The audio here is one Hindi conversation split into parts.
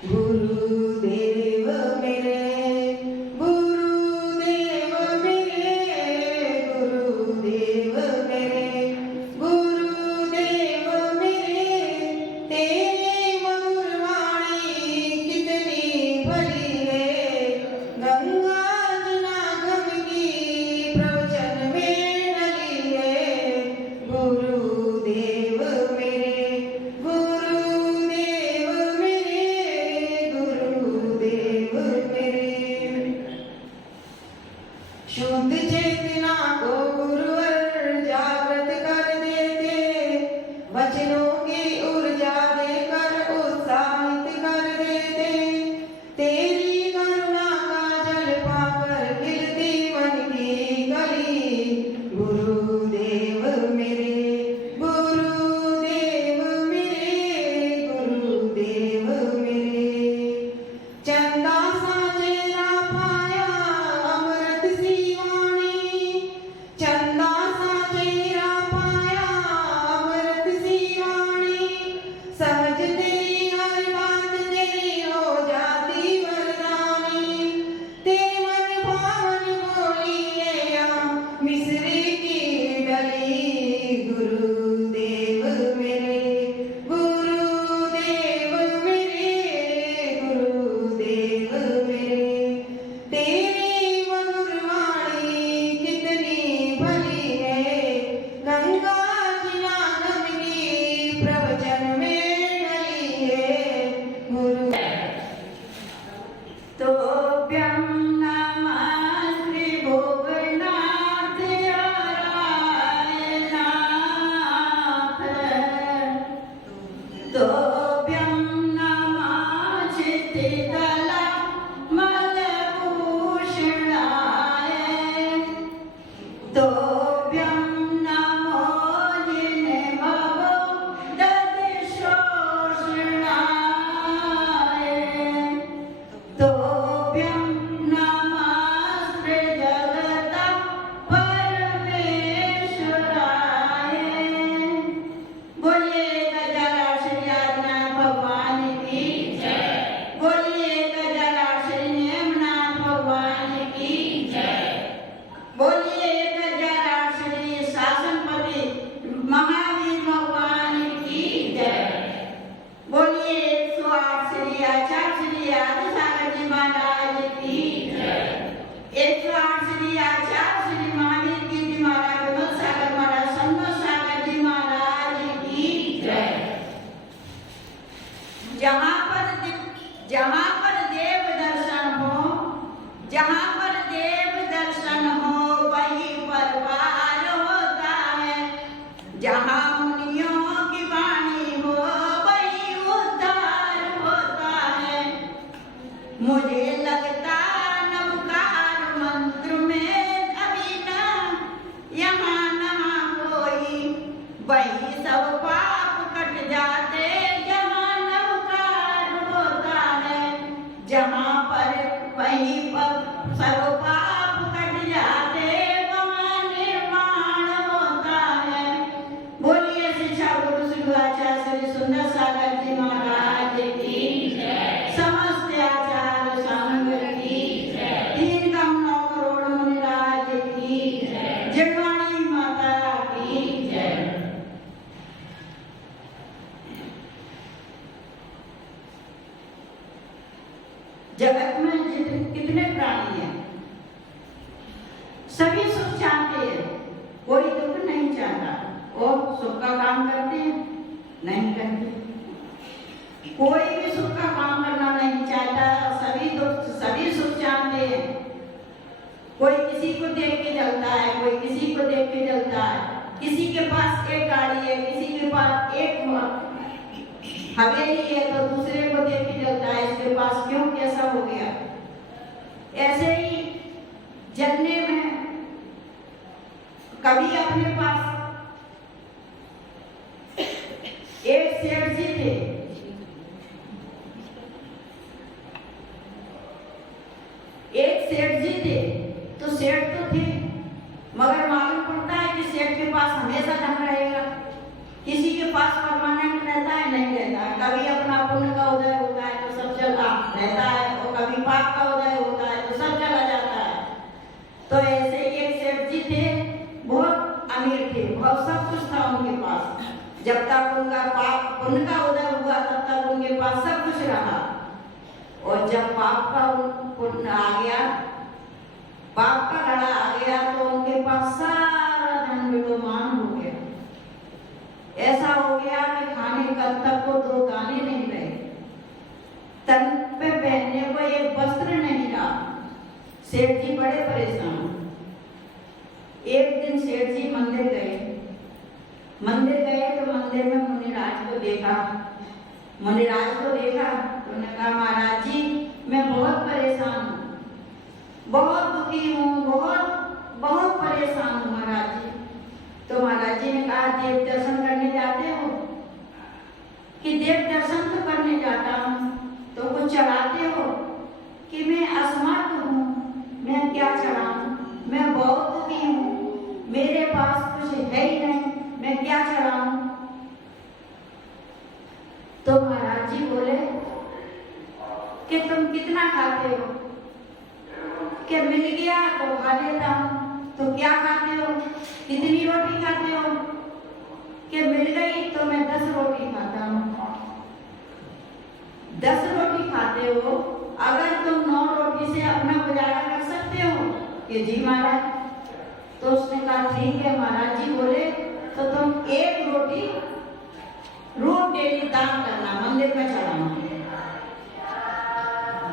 गुरुदेव मेरे, गुरुदेव मेरे, गुरुदेव मेरे, गुरुदेव मेरे, तेरी मधुर वाणी कितनी भली है, गंगा जनागम की प्रवचन में डली है। गुरुदेव मेरे, गुरुदेव मेरे, गुरुदेव मेरे, शुद्ध चेतना को गुरुवर जागृत कर देते, वचनों की ऊर्जा देकर उत्साहित कर देते, तेरी करुणा का जल पाकर खिलती मन की कली। गुरुदेव मेरे, गुरुदेव मेरे, गुरुदेव मेरे, चंदा सा चेहरा पाया अमृत सी वाणी, चंदा सा चेहरा पाया अमृत सी वाणी, सहज तेरी हर बात तेरी हो जाती वरदानी, तेरे मन पावन बोली है यहाँ मिस्री की डली। गुरुदेव मेरे, गुरुदेव मेरे, गुरुदेव मेरे, तेरी मधुर वाणी कितनी भली है, गंगा जनागम की प्रवचन में डली है। गुरु तोभ्यं नमः श्री भोगनाथ नाथ, तोभ्यं नमः क्षितितला मलभूषणाय, तोभ्यं नमो जिनभवो दधिशोषणाय, तोभ्यं नमस्ते जगता परमेश्वराय। बोलिए गजानन श्री आदिनाथ भगवान की जय, बोलिए गजानन श्री नेमनाथ भगवान की जय, बोलिए गजानन श्री शासनपति महावीर भगवान की जय, बोलिए 108 श्री आचार्य श्री आदि सागर जी महाराज की जय, 108 श्री आचार्य श्री महावीर जी महाराज विनोद सागर महाराज संतोष सागर जी महाराज की जय। जहाँ पर देव दर्शन हो, जहाँ पर देव दर्शन हो वही परवार होता है, जहाँ मुनियों की वाणी हो वही उद्धार होता है। मुझे लगता नवकार मंत्र में अभी ना यहाँ ना कोई, वही सब पाप कट जाते जहाँ नवकार होता है, जहाँ पर वही सब पाप कट जाते वहाँ निर्माण होता है। बोलिए शिक्षा गुरु श्री आचार्य श्री सुंदर सागर जी महाराज की जय, समस्त आचार्य संघ की जय, 3 कम 9 करोड़ मुनिराज की जय, जगवाणी माता की जय। जगत में कितने प्राणी हैं, सभी सुख चाहते हैं, कोई दुख नहीं चाहता। और सुख का काम करते हैं? नहीं करते। कोई भी सुख का काम करना नहीं चाहता, सभी सुख चाहते हैं। कोई किसी को देख के जलता है, कोई किसी को देख के जलता है, किसी के पास एक गाड़ी है, किसी के पास एक हवेली है तो दूसरे को देख के जलता है, इसके पास क्यों, कैसा हो गया। ऐसे ही जलने में कभी अपने पास एक सेठ जी थे, तो सेठ तो थे मगर मालूम पड़ता है कि सेठ के पास हमेशा धन रहेगा, किसी के पास परमानेंट रहता है नहीं रहता। कभी अपना पुण्य का उदय होता है तो सब जगह रहता है, और कभी पाप का उदय होता है तो सब चला जाता है। तो ऐसे ही एक सेठ जी थे, बहुत अमीर थे, बहुत सब कुछ था उनके पास। जब तक उनका पाप पुण्य का उदय हुआ तब तक उनके पास सब कुछ रहा, और जब पाप का पुण्य आ गया, पाप का घड़ा आ गया, तो उनके पास सारा धन विलोमान हो गया। ऐसा हो गया कि खाने कल तक को 2 दाने नहीं रहे, तन पे पहनने को एक वस्त्र नहीं रहा। सेठ जी बड़े परेशान। एक दिन सेठ जी मंदिर गए तो मंदिर में मुनिराज को देखा। मुनिराज को देखा तो उन्होंने कहा, महाराज जी मैं बहुत परेशान हूँ, बहुत दुखी हूँ, बहुत परेशान हूँ महाराज जी। तो महाराज जी ने कहा, देव दर्शन करने जाते हो? कि देव दर्शन तो करने जाता हूँ, तो कुछ चढ़ाते हो? कि मैं असमर्थ हूँ, मैं क्या चढ़ाऊं, मैं बहुत दुखी हूँ, मेरे पास कुछ है ही नहीं, मैं क्या चढ़ाऊं? तो महाराज जी बोले कि तुम कितना खाते हो? कि मिल गया तो खा लेता हूँ। तो क्या खाते हो? कितनी रोटी खाते हो? कि मिल गई तो मैं 10 रोटी खाता हूँ। 10 रोटी खाते हो? अगर तुम 9 रोटी से अपना गुजारा कर सकते हो? कि जी महाराज। तो उसने कहा, ठीक है महाराज जी बोले, तो तुम 1 रोटी रोज डेली दान करना, मंदिर में चढ़ाना।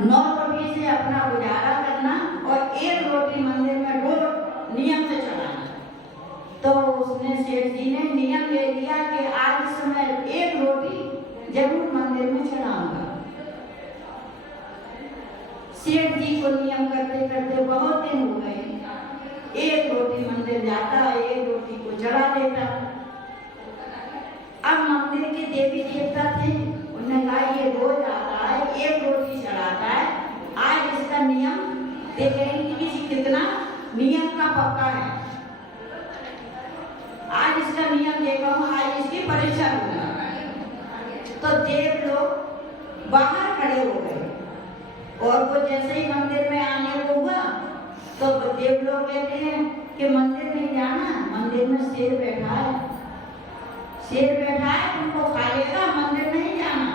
9 रोटी से अपना गुजारा करना और 1 रोटी मंदिर में रोज नियम से चढ़ाना। तो उसने सेठ जी ने नियम ले लिया कि आज इस समय 1 रोटी जरूर मंदिर में चढ़ाऊंगा। सेठ जी को नियम करते करते बहुत दिन हो गए। 1 रोटी मंदिर जाता, 1 रोटी को चढ़ा देता। अब मंदिर के देवी देवता थे, उन्होंने कहा ये रोज आता है, 1 रोटी चढ़ाता है, आज इसका नियम देखेंगे कि कितना नियम का पक्का है। आज इसका नियम देखा हूँ, आज इसकी परीक्षा लूंगा। तो देव लोग बाहर खड़े हो गए, और वो जैसे ही मंदिर में आने को हुआ तो देव लोग कहते हैं कि मंदिर नहीं जाना, मंदिर में शेर बैठा है, शेर बैठा है, तुमको खा लेगा, मंदिर नहीं जाना।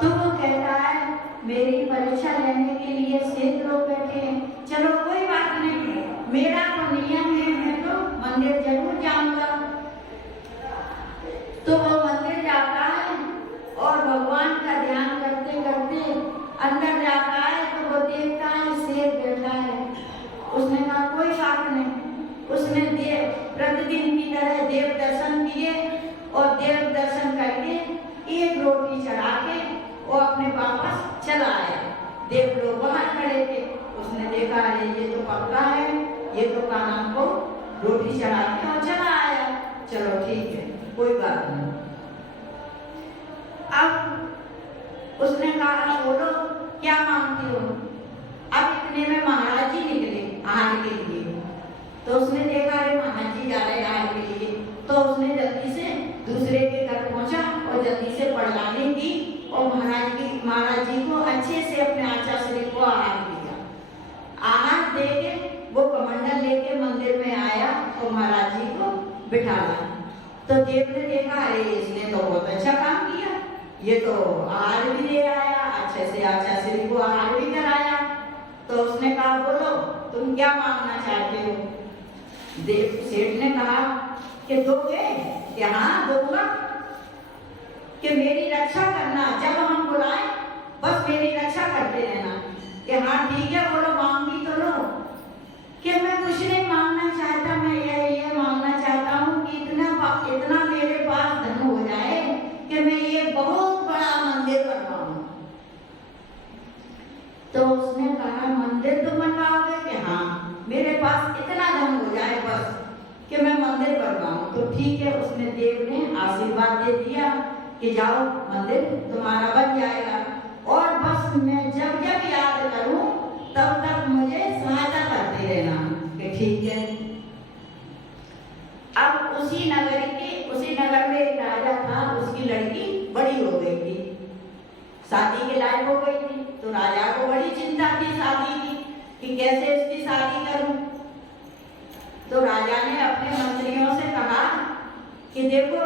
तो वो कहता है, मेरी परीक्षा लेने के लिए शेर लोग बैठे हैं, चलो कोई बात नहीं, मेरा तो नियम है, मैं तो मंदिर जरूर जाऊंगा। तो वो मंदिर जाता है और भगवान का ध्यान करते करते अंदर जाता है, तो वो देखता है शेर बैठा है। उसने कहा कोई बात नहीं। उसने प्रतिदिन की तरह देव दर्शन किए, और देव दर्शन करके 1 रोटी चढ़ा के वो अपने वापस चला आया। देव लोग बाहर खड़े थे, उसने देखा अरे ये तो पक्का है, ये तो कान्हा को रोटी चढ़ा के और चला आया, चलो ठीक है कोई बात नहीं। अब उसने कहा बोलो क्या मांगते हो? अब इतने में महाराज जी निकले आहार के लिए। तो उसने देखा अरे महाराज जी जा रहे आहार के लिए, तो उसने जल्दी से दूसरे के घर पहुंचा और जल्दी से पड़लाने की, और महाराज जी को अच्छे से अपने आचार्य को आहार दिया। आहार दे के वो कमंडल लेके मंदिर में आया और महाराज जी को बिठाया। तो देव ने देखा अरे इसने तो बहुत अच्छा काम किया, ये तो आहार भी दे आया, अच्छे से आचार्य को आहार भी कराया। तो उसने कहा बोलो तुम क्या मांगना चाहते हो? देव सेठ ने कहा कि दोगे? कि हाँ दूंगा, कि मेरी रक्षा करना, जब हम बुलाए बस मेरी रक्षा करते रहना। कि हाँ ठीक है बोलो मांगी तो लो। कि मैं कुछ नहीं मांगना चाहता, मैं ये मांगना चाहता हूँ कि इतना मेरे पास धन हो जाए कि मैं ये बहुत बड़ा मंदिर बनवाऊं। तो उसने कहा मंदिर तो बनवाओगे? कि हाँ मेरे पास इतना धन हो जाए बस कि मैं मंदिर बनवाऊं। तो ठीक है, उसने देव ने आशीर्वाद दे दिया कि जाओ मंदिर तुम्हारा बन जाएगा, और बस मैं जब जब याद करूं तब तक मुझे सहायता करते रहना। कि ठीक है। अब उसी नगर में एक राजा था, उसकी लड़की हो गई थी, शादी के लायक हो गई थी। तो राजा को बड़ी चिंता थी शादी की कि कैसे इसकी शादी करूं। तो राजा ने अपने मंत्रियों से कहा कि देखो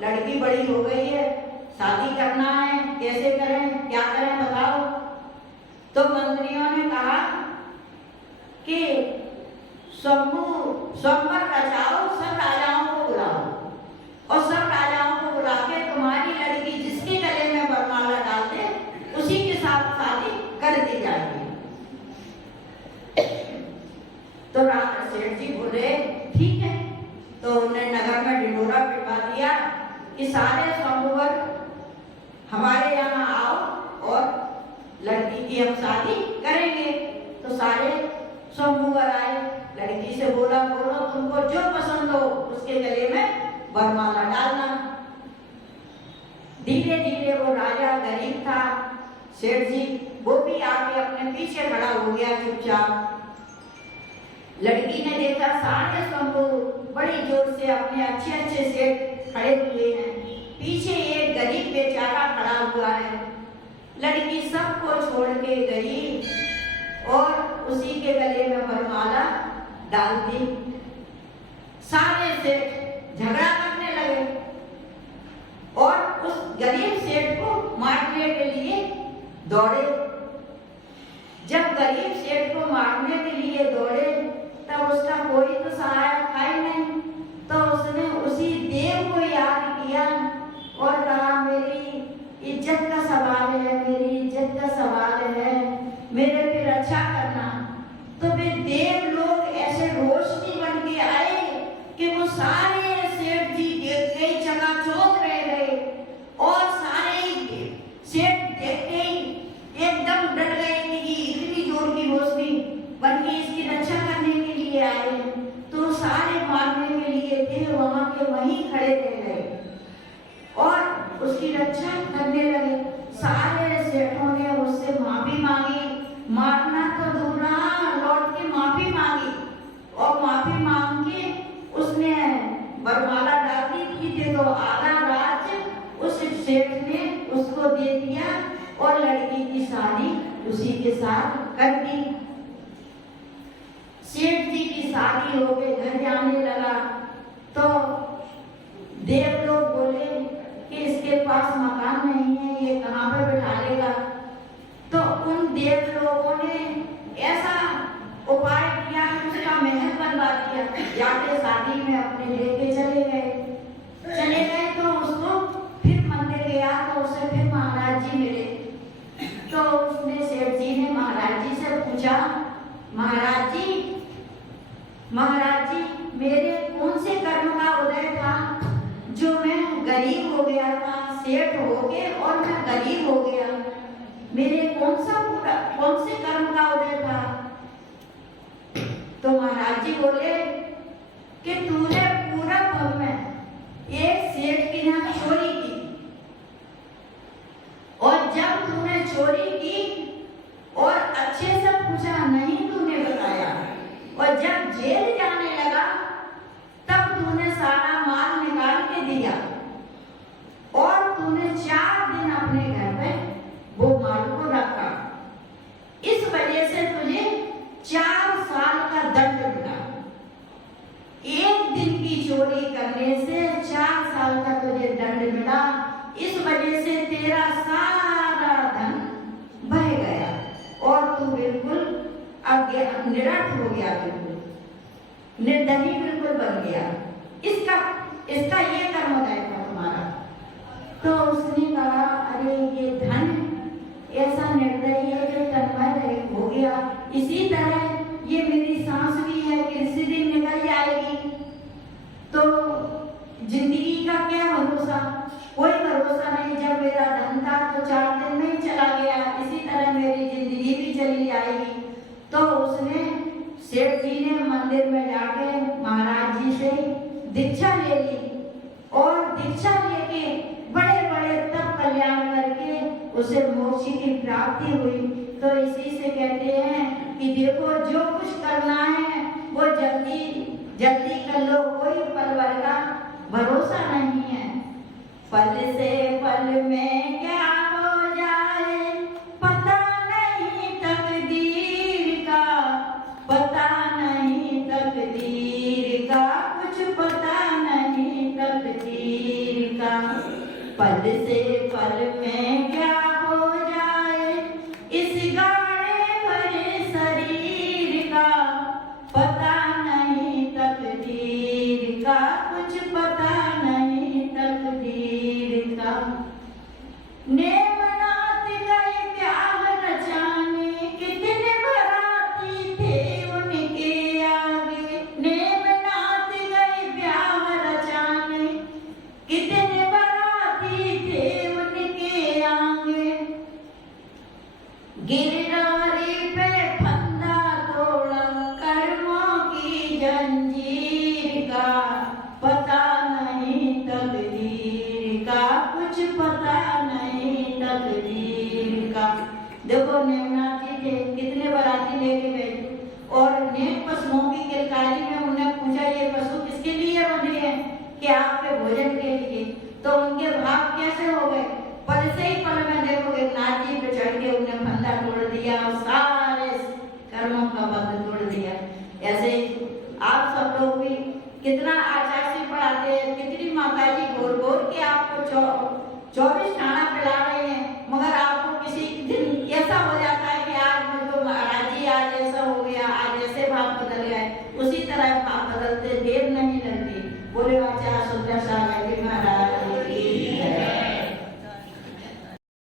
लड़की बड़ी हो गई है, शादी करना है, कैसे करें, क्या करें बताओ। तो मंत्रियों ने कहा कि स्वयंवर रचाओ, सब राजाओं को बुलाओ और सब राजाओं को बुला के तुम्हारी लड़की जिसके गले में वरमाला डाल दे उसी के साथ शादी कर दी जाएगी। तो सेठ जी बोले ठीक है। तो उन्होंने नगर में ढिंढोरा पिटवा दिया कि सारे स्वयंवर हमारे यहाँ आओ और लड़की की हम शादी करेंगे। तो सारे स्वयंवर आए, लड़की से बोला बोलो तुमको जो पसंद हो उसके गले में वरमाला डालना। धीरे धीरे वो राजा गरीब था, सेठ जी वो भी आके अपने पीछे खड़ा हो गया चुपचाप। लड़की ने देखा सारे स्वयंवर बड़ी जोर से अपने अच्छे अच्छे सेठ खड़े हुए हैं, पीछे एक गरीब बेचारा खड़ा हुआ है। लड़की सबको छोड़ के गई और उसी के गले में वरमाला डाल दी। सारे सेठ झगड़ा करने लगे और उस गरीब सेठ को मारने के लिए दौड़े। जब गरीब सेठ को मारने के लिए दौड़े तब उसका कोई तो सहायक था ही नहीं। तो उसने उसी देव को याद किया और कहा मेरी इज्जत का सवाल है, मेरी इज्जत का सवाल है, मेरे पे रक्षा करना। तो वे देव लोग ऐसे रोशनी बन के आए कि वो सारे सेठ जी देख के चकाचौंध रह गए और सारे सेठ देख के एकदम डर गए कि इतनी जोर की रोशनी बन के इसकी रक्षा करने के लिए आए। तो सारे मारने के लिए थे वहां के वहीं खड़े रह गए और उसकी रक्षा करने लगे। सारे सेठों ने उससे माफी मांगी, मारना तो दूर रहा, लौट के माफी मांगी और माफी मांग के उसने वरमाला डाल दी थी। तो आधा राज्य उस सेठ ने उसको दे दिया और लड़की की शादी उसी के साथ कर दी। सेठ जी की शादी हो गई, घर जाने लगा तो देव लोग बोले कि इसके पास मकान नहीं है, ये कहाँ पे बैठा लेगा। तो उन देव लोगों ने ऐसा उपाय किया कि उसका महल बनवा दिया, जाके शादी में अपने लेके चले गए। तो उसको फिर मंदिर गया तो उसे फिर महाराज जी मिले। तो उसने सेठ जी ने महाराज जी से पूछा, महाराज जी मेरे कौन से कर्म का उदय था जो मैं गरीब हो गया था, सेठ हो गए और मैं गरीब हो गया, मेरे कौन से कर्म का उदय था। तो महाराज जी बोले कि तूने पूरा भव में एक सेठ के यहाँ चोरी की और जब तूने चोरी की और अच्छे से पूछा नहीं तूने बताया और जब जेल जाने लगा तब तूने सारा माल निकाल के दिया और तूने 4 दिन अपने घर में वो माल को रखा। इस वजह से तुझे 4 साल का दंड मिला। 1 दिन की चोरी करने से 4 साल का तुझे दंड मिला। इस वजह से तेरा सारा धन बह गया और तू बिल्कुल निरर्थ हो गया, बिल्कुल निर्धनी बिल्कुल बन गया। इसका ये कर्म उदय था तुम्हारा। तो उसने कहा अरे ये धन ऐसा निर्दयी है जो तन्मय हो गया। इसी तरह ये मेरी सांस भी है कि किसी दिन निकल जाएगी। तो जिंदगी का क्या भरोसा, कोई भरोसा नहीं। जब मेरा धन था तो 4 दिन में ही चला गया, इसी तरह मेरी जिंदगी भी चली जाएगी। तो उसने सेठ जी ने मंदिर में जाके महाराज जी से दीक्षा ले ली और दीक्षा लेके बड़े बड़े तप कल्याण करके उसे मोक्ष की प्राप्ति हुई। तो इसी से कहते हैं कि देखो जो कुछ करना है वो जल्दी कर लो, कोई पल भर का भरोसा नहीं है। फल से पल में क्या हो जाए पता नहीं तकदीर का, पता नहीं तकदीर का, कुछ पता नहीं तकदीर का। पल से पल में क्या हो जाए इस गाढ़े भरे शरीर का, पता नहीं तकदीर का, कुछ पता नहीं तकदीर का। नेमनाथ गए प्यार रचाने कितने बराती थे उनके आगे, नेमनाथ गए प्यार रचाने कितने बराती थे उनके आगे। गिरनारी पे फंदा तोड़ा कर्मों की जंजीर का, पता नहीं तकदीर का, कुछ पता नहीं तकदीर का। देखो नेमनाथ जी थे, कितने बाराती लेके गए और नेक पशुओं की किलकारी में उन्हें पूछा ये पशु किसके लिए बंधे हैं कि आपके भोजन के लिए, तो उनके भाव कैसे हो गए। पल से ही पल में देखो एक नाथ जी पे चढ़ के उन्हें फंदा तोड़ दिया और सारे कर्मों का बंध तोड़ दिया। ऐसे आप सब लोग भी कितना आचार से पढ़ाते हैं, कितनी माता जी घोर घोर के आपको 24 खाना पिला रहे हैं, मगर आपको किसी दिन ऐसा हो जाता है कि आज मुझको महाराज जी आज ऐसा हो गया, आज ऐसे भाव बदल गए। उसी तरह भाव बदलते देर नहीं लगती। बोले